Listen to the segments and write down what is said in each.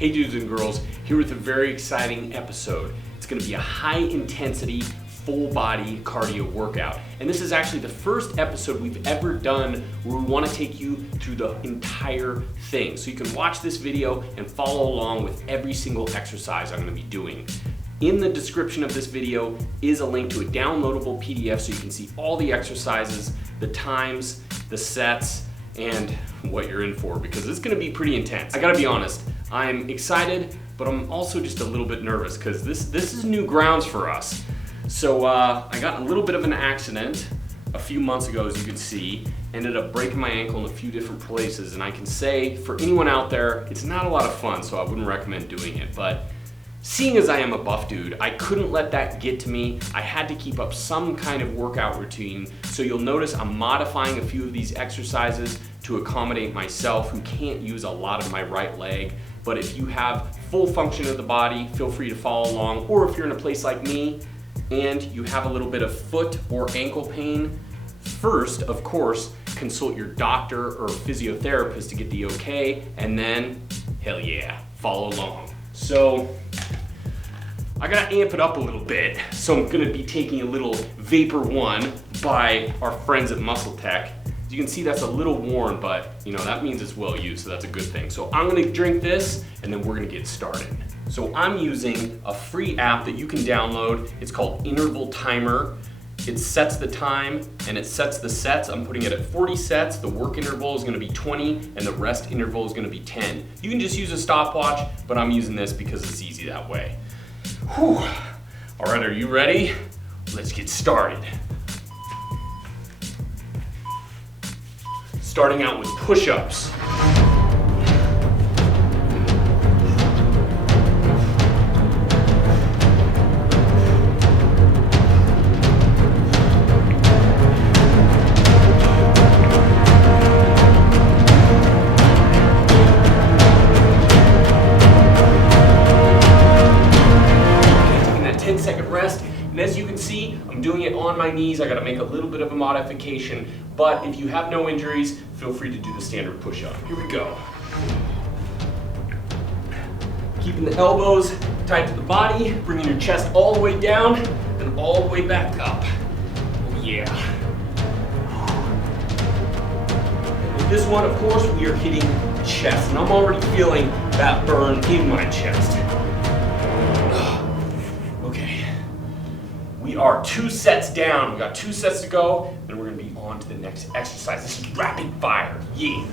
Hey dudes and girls, here with a very exciting episode. It's gonna be a high intensity, full body cardio workout. And this is actually the first episode we've ever done where we wanna take you through the entire thing. So you can watch this video and follow along with every single exercise I'm gonna be doing. In the description of this video is a link to a downloadable PDF so you can see all the exercises, the times, the sets, and what you're in for, because it's gonna be pretty intense. I gotta be honest, I'm excited, but I'm also just a little bit nervous because this is new grounds for us. So I got a little bit of an accident a few months ago, as you can see. Ended up breaking my ankle in a few different places, and I can say for anyone out there, it's not a lot of fun, so I wouldn't recommend doing it. But seeing as I am a buff dude, I couldn't let that get to me. I had to keep up some kind of workout routine, so you'll notice I'm modifying a few of these exercises to accommodate myself who can't use a lot of my right leg. But if you have full function of the body, feel free to follow along. Or if you're in a place like me and you have a little bit of foot or ankle pain, first, of course, consult your doctor or physiotherapist to get the okay, and then, hell yeah, follow along. So, I gotta amp it up a little bit, so I'm gonna be taking a little Vapor 1 by our friends at Muscle Tech. As you can see, that's a little worn, but you know that means it's well used, so that's a good thing. So I'm gonna drink this, and then we're gonna get started. So I'm using a free app that you can download. It's called Interval Timer. It sets the time and it sets the sets. I'm putting it at 40 sets. The work interval is gonna be 20 and the rest interval is gonna be 10. You can just use a stopwatch, but I'm using this because it's easy that way. Whew. All right, are you ready? Let's get started. Starting out with push-ups. As you can see, I'm doing it on my knees. I gotta make a little bit of a modification, but if you have no injuries, feel free to do the standard push-up. Here we go. Keeping the elbows tight to the body, bringing your chest all the way down and all the way back up. Oh yeah. And with this one, of course, we are hitting chest, and I'm already feeling that burn in my chest. We are 2 sets down. We got 2 sets to go, then we're gonna be on to the next exercise. This is rapid fire. Yeah.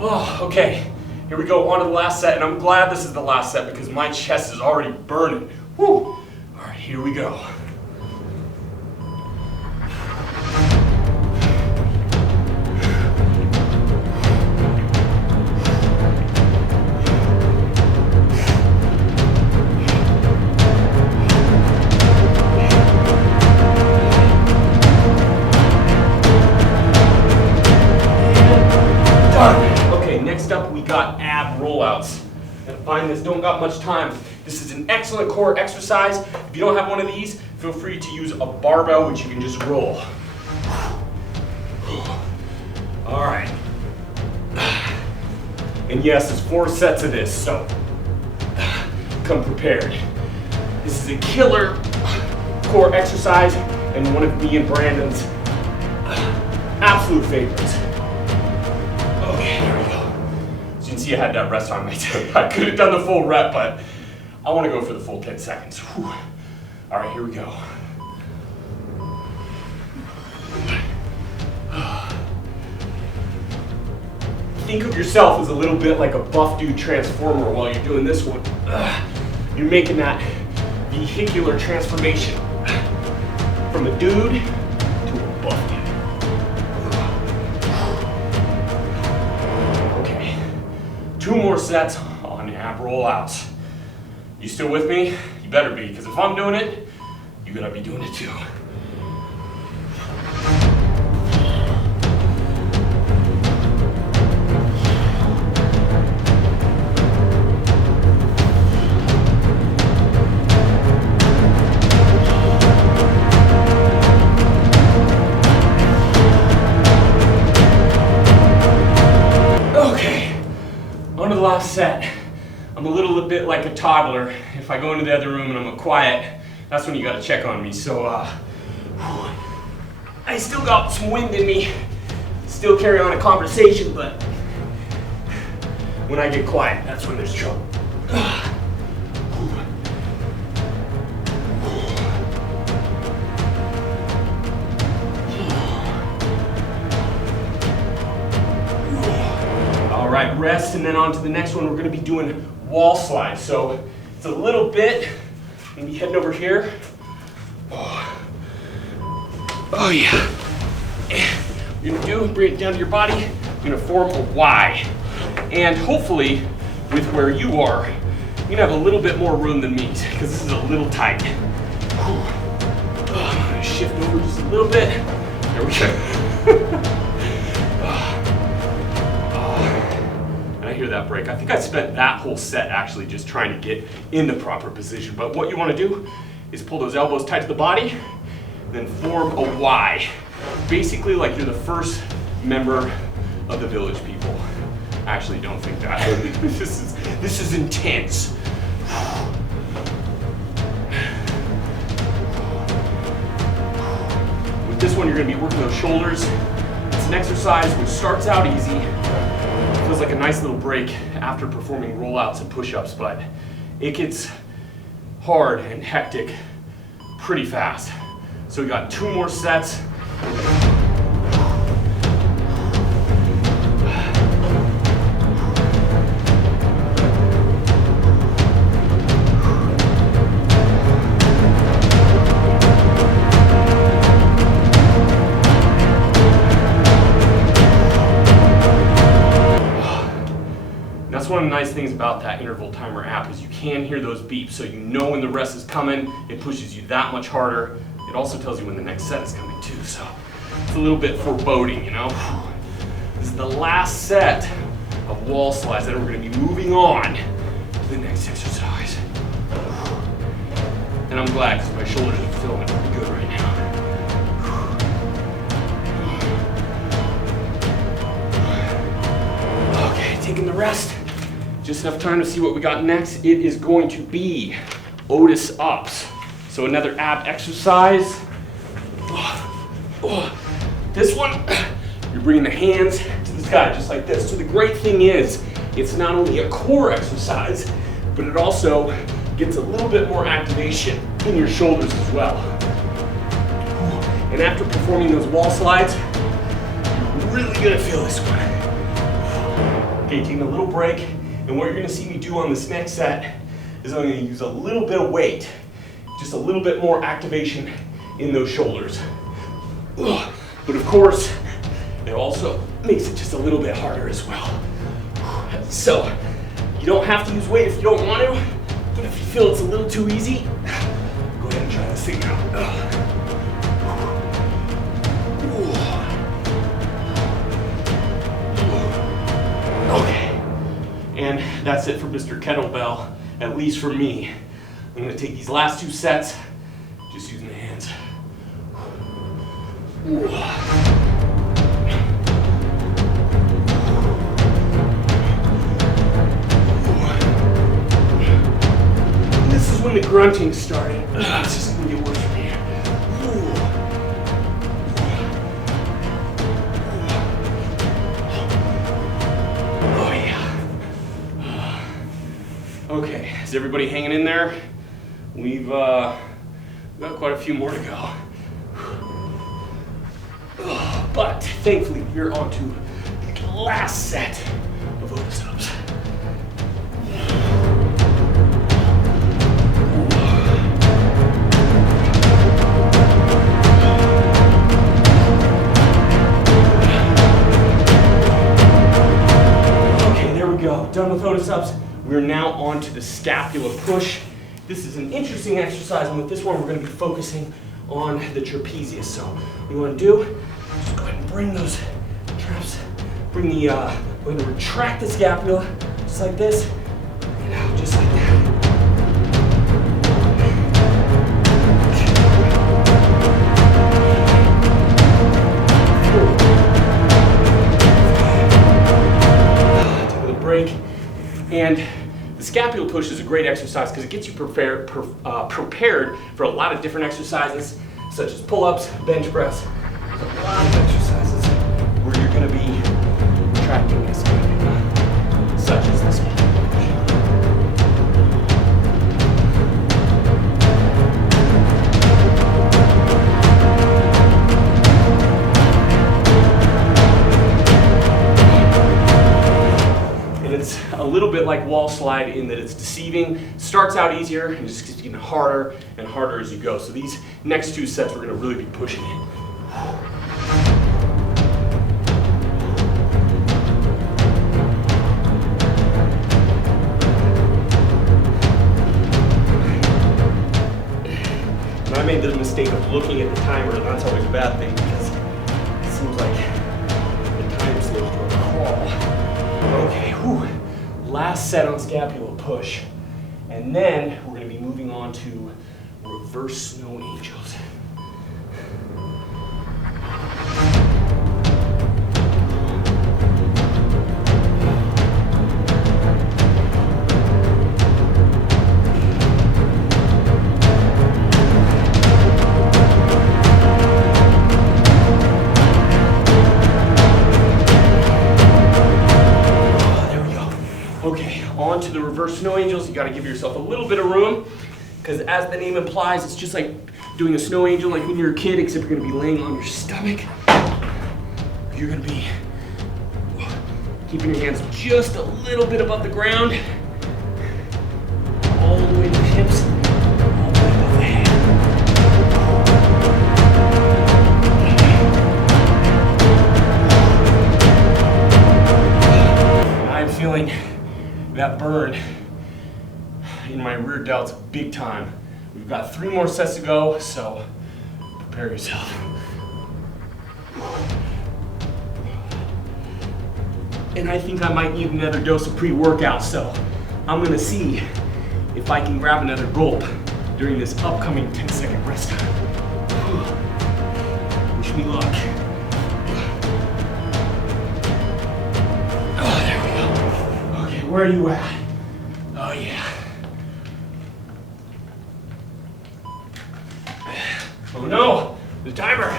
Oh, okay. Here we go, on to the last set, and I'm glad this is the last set because my chest is already burning. Whew. All right, here we go. Next up, we got ab rollouts. And find this, don't got much time. This is an excellent core exercise. If you don't have one of these, feel free to use a barbell, which you can just roll. All right. And yes, there's 4 sets of this, so come prepared. This is a killer core exercise and one of me and Brandon's absolute favorites. Okay, here we go. As you can see, I had that rest on my tip. I could have done the full rep, but I want to go for the full 10 seconds. Whew. All right, here we go. Think of yourself as a little bit like a buff dude transformer while you're doing this one. You're making that vehicular transformation from a dude to a buff dude. Okay, 2 more sets on ab rollouts. You still with me? You better be, because if I'm doing it, you gotta be doing it too. last set. I'm a little bit like a toddler. If I go into the other room and I'm quiet, that's when you gotta check on me. So I still got some wind in me, still carry on a conversation, but when I get quiet, that's when there's trouble. All right, rest, and then on to the next one. We're gonna be doing wall slides. So it's a little bit, I'm gonna be heading over here. Oh yeah. What you're gonna do, bring it down to your body. You're gonna form a Y. And hopefully, with where you are, you're gonna have a little bit more room than me, because this is a little tight. I'm gonna shift over just a little bit. There we go. And I hear that break. I think I spent that whole set actually just trying to get in the proper position. But what you wanna do is pull those elbows tight to the body, then form a Y. Basically like you're the first member of the village people. Actually, don't think that. This is intense. With this one, you're gonna be working those shoulders. It's an exercise which starts out easy. Feels like a nice little break after performing rollouts and push-ups, but it gets hard and hectic pretty fast. So we got 2 more sets. That's one of the nice things about that interval timer app is you can hear those beeps, so you know when the rest is coming. It pushes you that much harder. It also tells you when the next set is coming too, so it's a little bit foreboding, you know? This is the last set of wall slides, then we're gonna be moving on to the next exercise. And I'm glad, because my shoulders are feeling pretty good right now. Okay, taking the rest. Just enough time to see what we got next. It is going to be Otis Ups. So another ab exercise. This one, you're bringing the hands to the sky, just like this. So the great thing is, it's not only a core exercise, but it also gets a little bit more activation in your shoulders as well. And after performing those wall slides, you're really gonna feel this one. Okay, taking a little break. And what you're gonna see me do on this next set is I'm gonna use a little bit of weight, just a little bit more activation in those shoulders. But of course, it also makes it just a little bit harder as well. So, you don't have to use weight if you don't want to, but if you feel it's a little too easy, go ahead and try this thing out. Okay. And that's it for Mr. Kettlebell, at least for me. I'm gonna take these last 2 sets, just using the hands. This is when the grunting started. It's just gonna get worse from here. Oh yeah. Okay, is everybody hanging in there? We've got quite a few more to go. But thankfully, we're on to the last set of Otis Ups. Okay, there we go. Done with Otis Ups. We're now on to the Scapula Push. This is an interesting exercise, and with this one, we're going to be focusing on the trapezius. So, what you want to do, just go ahead and bring those traps, we're going to retract the scapula, just like this, and out, just like that. Take a little break, And the scapula push is a great exercise because it gets you prepared for a lot of different exercises, such as pull-ups, bench press. There's a lot of exercises where you're going to be contracting the scapula, such as this one. It's a little bit like wall slide in that it's deceiving. Starts out easier and just keeps getting harder and harder as you go. So these next 2 sets we're going to really be pushing it. And I made the mistake of looking at the timer, and that's always a bad thing because it seems like the time slows to a crawl. Okay, whew. Last set on scapula push. And then we're going to be moving on to reverse snow angels. On to the reverse snow angels. You got to give yourself a little bit of room because as the name implies, it's just like doing a snow angel like when you're a kid, except you're going to be laying on your stomach. You're going to be keeping your hands just a little bit above the ground, all the way to the hips, all the way above the head. I'm feeling that burn in my rear delts big time. We've got 3 more sets to go, so prepare yourself. And I think I might need another dose of pre-workout, so I'm gonna see if I can grab another gulp during this upcoming 10-second rest time. Wish me luck. Where are you at? Oh yeah. Oh no, the timer.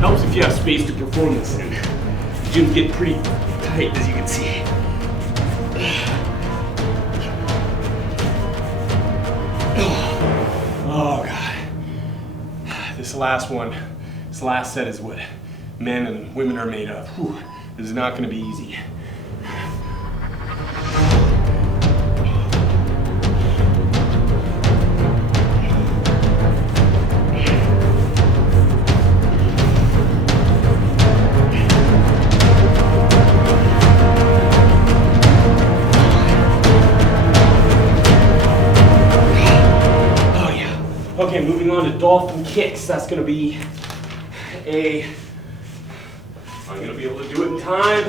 Helps if you have space to perform this, and the gyms get pretty tight as you can see. Oh God. This last set is what men and women are made of. Whew. This is not going to be easy. Okay, moving on to Dolphin Kicks. That's going to be I'm going to be able to do it in time.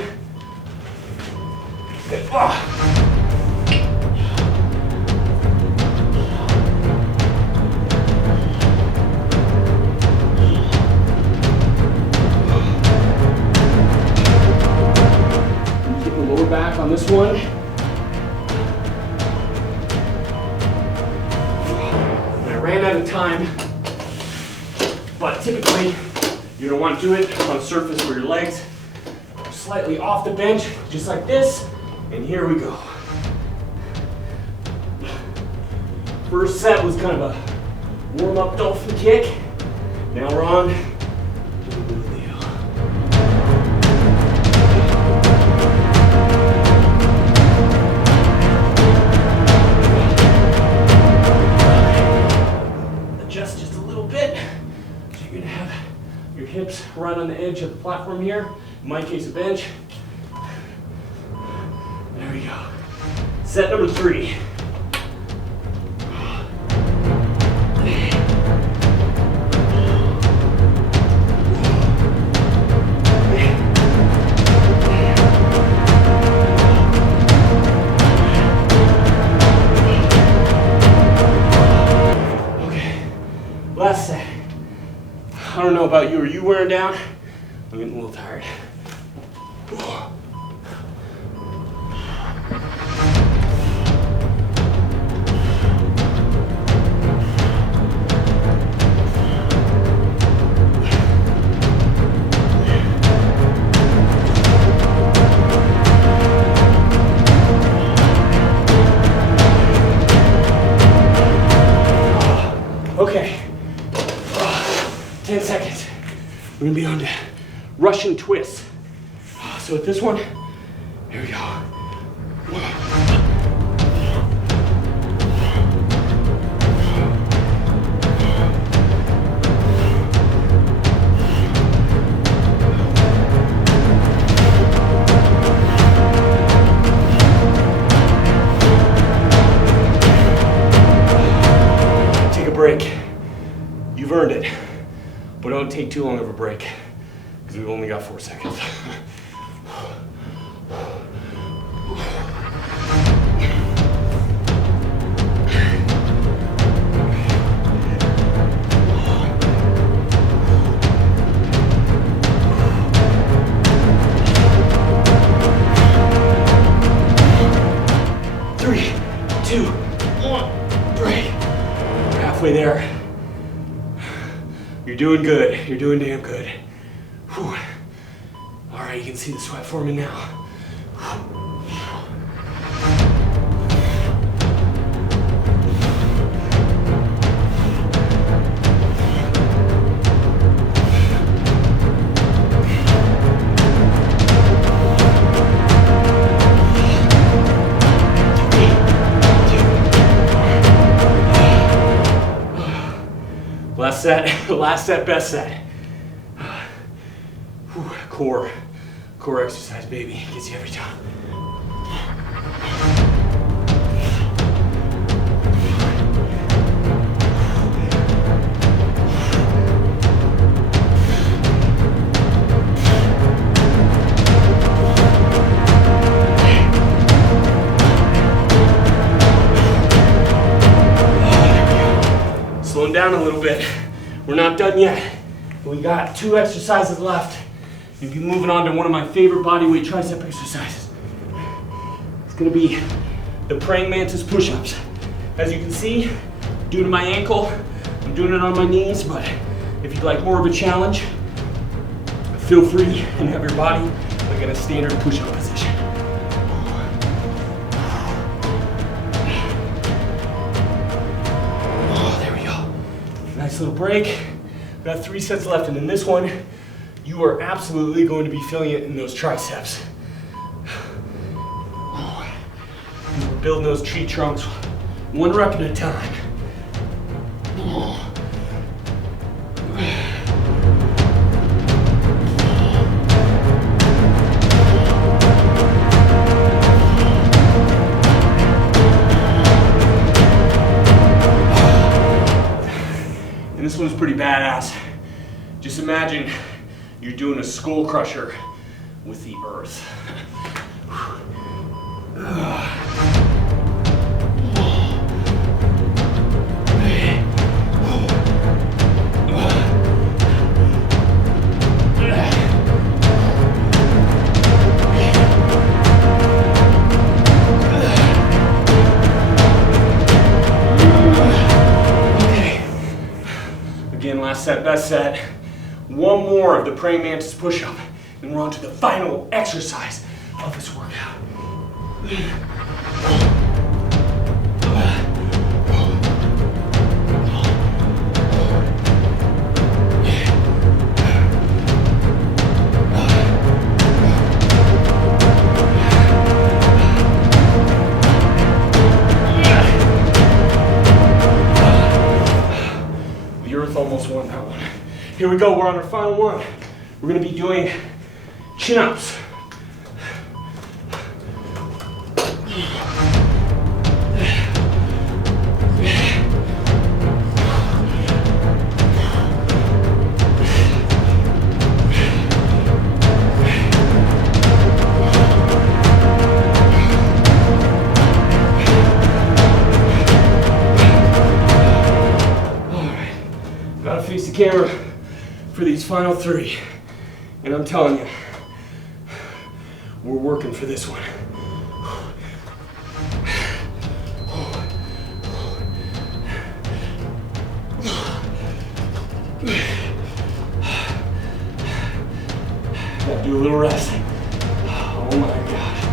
Get the lower back on this one. Ran out of time, but typically you're going to want to do it on a surface where your legs are slightly off the bench, just like this, and here we go. First set was kind of a warm-up dolphin kick. Now we're on to the real deal. Hips right on the edge of the platform here. In my case, a bench. There we go. Set number 3. know about you. Are you wearing down? I'm getting a little tired. Okay, 10 seconds. We're gonna be on to Russian twists. So with this one, here we go. Take a break. You've earned it. But don't take too long of a break, because we've only got 4 seconds. Three, two, one, break. We're halfway there. You're doing good. You're doing damn good. Whew. All right, you can see the sweat forming now. Last set, best set. Whew, core exercise, baby. Gets you every time. Slowing down a little bit. We're not done yet. We got 2 exercises left. We'll be moving on to one of my favorite bodyweight tricep exercises. It's gonna be the praying mantis push-ups. As you can see, due to my ankle, I'm doing it on my knees, but if you'd like more of a challenge, feel free and have your body like in a standard push-up position. Nice little break. We've got 3 sets left, and in this one, you are absolutely going to be feeling it in those triceps. We're building those tree trunks 1 rep at a time. This one's pretty badass. Just imagine you're doing a skull crusher with the earth. Again, last set, best set. 1 more of the praying mantis push-up, and we're on to the final exercise of this workout. Almost won that one. Here we go, we're on our final one. We're gonna be doing chin-ups. Gotta face the camera for these final 3. And I'm telling you, we're working for this one. Gotta do a little rest. Oh my gosh.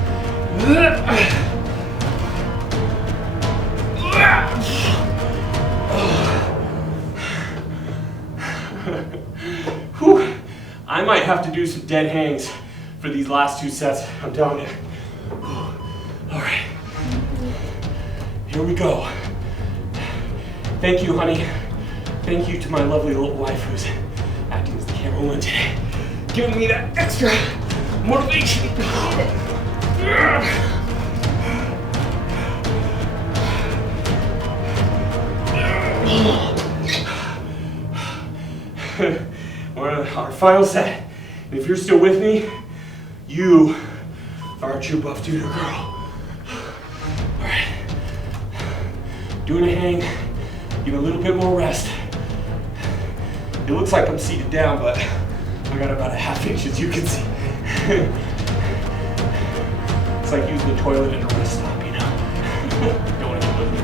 Whew. I might have to do some dead hangs for these last 2 sets, I'm telling you. All right, here we go. Thank you, honey. Thank you to my lovely little wife who's acting as the camerawoman today, giving me that extra motivation. We're on our final set. And if you're still with me, you are a true buff dude or girl. All right. Doing a hang, give a little bit more rest. It looks like I'm seated down, but I got about a ½ inch, as you can see. It's like using the toilet at a rest stop, you know? Don't want to live here.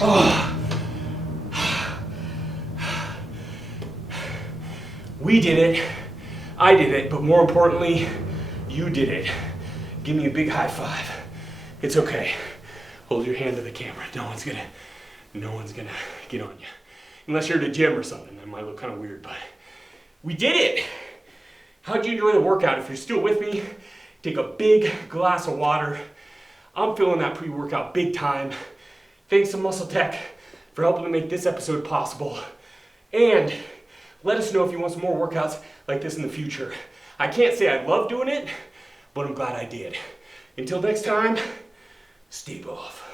Oh. We did it, I did it, but more importantly, you did it. Give me a big high five. It's okay. Hold your hand to the camera. No one's gonna get on you. Unless you're at a gym or something, that might look kind of weird, but we did it. How'd you enjoy the workout? If you're still with me, take a big glass of water. I'm feeling that pre-workout big time. Thanks to Muscle Tech for helping to make this episode possible. And let us know if you want some more workouts like this in the future. I can't say I love doing it, but I'm glad I did. Until next time, stay buff.